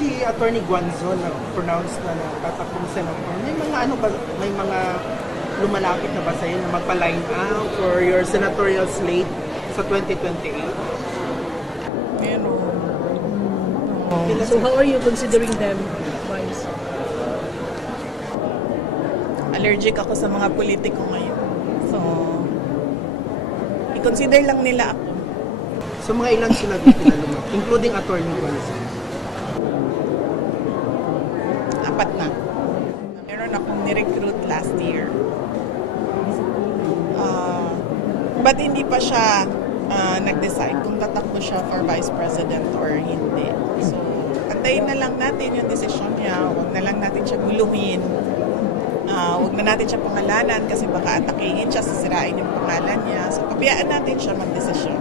si Attorney Guanzon na-pronounce na tatakbong senator, may mga lumalapit na ba sa'yo na magpa-line up for your senatorial slate sa 2028? Meron. So how are you considering them, Vice? Allergic ako sa mga politiko ngayon. So, i-consider lang nila ako. So mga ilan sila dito na lumapit, including Attorney Guanzon? 4 na. Meron akong ni-recruit last year. But hindi pa siya nag-decide kung tatakbo siya for Vice President or hindi. So, antayin na lang natin yung desisyon niya. Huwag na lang natin siya guluhin. Huwag na natin siya pangalanan kasi baka atakihin siya, sisirain yung pangalan niya. So, pabayaan natin siya mag-desisyon.